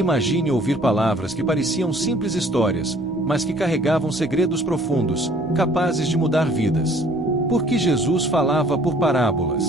Imagine ouvir palavras que pareciam simples histórias, mas que carregavam segredos profundos, capazes de mudar vidas. Por que Jesus falava por parábolas?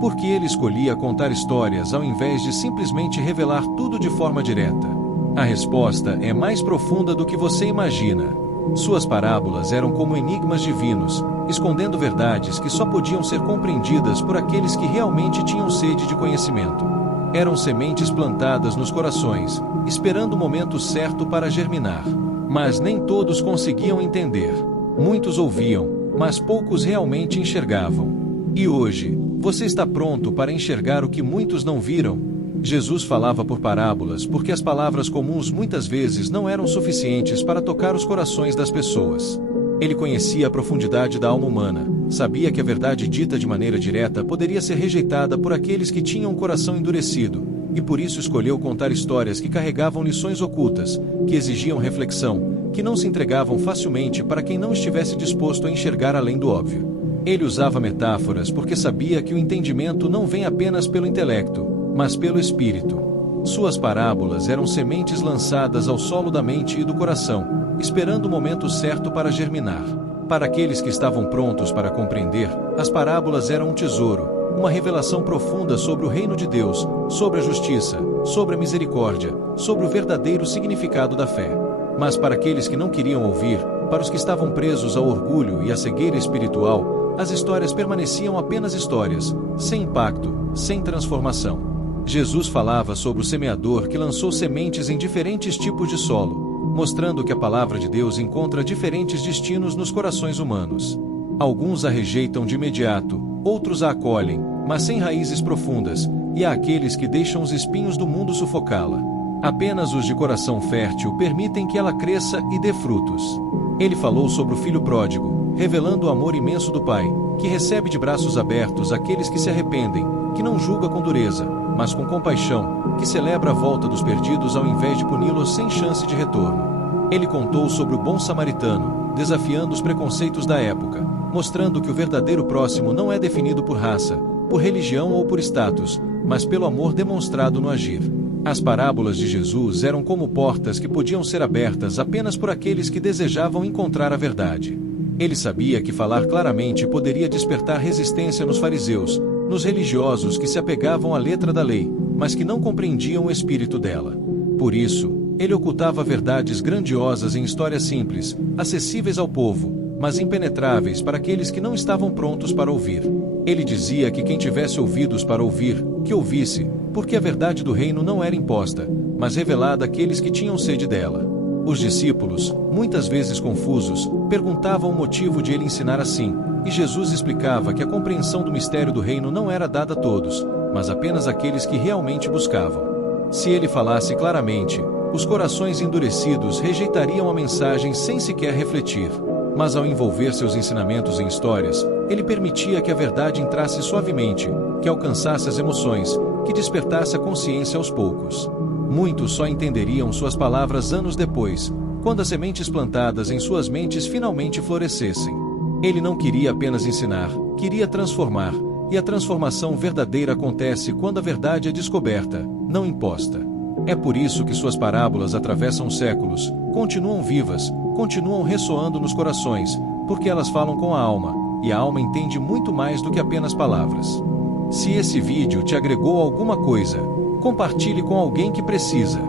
Por que ele escolhia contar histórias ao invés de simplesmente revelar tudo de forma direta? A resposta é mais profunda do que você imagina. Suas parábolas eram como enigmas divinos, escondendo verdades que só podiam ser compreendidas por aqueles que realmente tinham sede de conhecimento. Eram sementes plantadas nos corações, esperando o momento certo para germinar. Mas nem todos conseguiam entender. Muitos ouviam, mas poucos realmente enxergavam. E hoje, você está pronto para enxergar o que muitos não viram? Jesus falava por parábolas porque as palavras comuns muitas vezes não eram suficientes para tocar os corações das pessoas. Ele conhecia a profundidade da alma humana, sabia que a verdade dita de maneira direta poderia ser rejeitada por aqueles que tinham um coração endurecido, e por isso escolheu contar histórias que carregavam lições ocultas, que exigiam reflexão, que não se entregavam facilmente para quem não estivesse disposto a enxergar além do óbvio. Ele usava metáforas porque sabia que o entendimento não vem apenas pelo intelecto, mas pelo espírito. Suas parábolas eram sementes lançadas ao solo da mente e do coração, esperando o momento certo para germinar. Para aqueles que estavam prontos para compreender, as parábolas eram um tesouro, uma revelação profunda sobre o reino de Deus, sobre a justiça, sobre a misericórdia, sobre o verdadeiro significado da fé. Mas para aqueles que não queriam ouvir, para os que estavam presos ao orgulho e à cegueira espiritual, as histórias permaneciam apenas histórias, sem impacto, sem transformação. Jesus falava sobre o semeador que lançou sementes em diferentes tipos de solo, mostrando que a palavra de Deus encontra diferentes destinos nos corações humanos. Alguns a rejeitam de imediato, outros a acolhem, mas sem raízes profundas, e há aqueles que deixam os espinhos do mundo sufocá-la. Apenas os de coração fértil permitem que ela cresça e dê frutos. Ele falou sobre o filho pródigo, revelando o amor imenso do Pai, que recebe de braços abertos aqueles que se arrependem, que não julga com dureza, mas com compaixão, que celebra a volta dos perdidos ao invés de puni-los sem chance de retorno. Ele contou sobre o bom samaritano, desafiando os preconceitos da época, mostrando que o verdadeiro próximo não é definido por raça, por religião ou por status, mas pelo amor demonstrado no agir. As parábolas de Jesus eram como portas que podiam ser abertas apenas por aqueles que desejavam encontrar a verdade. Ele sabia que falar claramente poderia despertar resistência nos fariseus, nos religiosos que se apegavam à letra da lei, mas que não compreendiam o espírito dela. Por isso, ele ocultava verdades grandiosas em histórias simples, acessíveis ao povo, mas impenetráveis para aqueles que não estavam prontos para ouvir. Ele dizia que quem tivesse ouvidos para ouvir, que ouvisse, porque a verdade do reino não era imposta, mas revelada àqueles que tinham sede dela. Os discípulos, muitas vezes confusos, perguntavam o motivo de ele ensinar assim, e Jesus explicava que a compreensão do mistério do reino não era dada a todos, mas apenas àqueles que realmente buscavam. Se ele falasse claramente, os corações endurecidos rejeitariam a mensagem sem sequer refletir. Mas ao envolver seus ensinamentos em histórias, ele permitia que a verdade entrasse suavemente, que alcançasse as emoções, que despertasse a consciência aos poucos. Muitos só entenderiam suas palavras anos depois, quando as sementes plantadas em suas mentes finalmente florescessem. Ele não queria apenas ensinar, queria transformar, e a transformação verdadeira acontece quando a verdade é descoberta, não imposta. É por isso que suas parábolas atravessam séculos, continuam vivas, continuam ressoando nos corações, porque elas falam com a alma, e a alma entende muito mais do que apenas palavras. Se esse vídeo te agregou alguma coisa, compartilhe com alguém que precisa.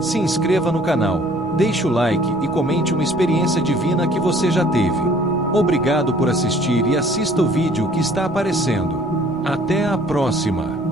Se inscreva no canal, deixe o like e comente uma experiência divina que você já teve. Obrigado por assistir e assista o vídeo que está aparecendo. Até a próxima!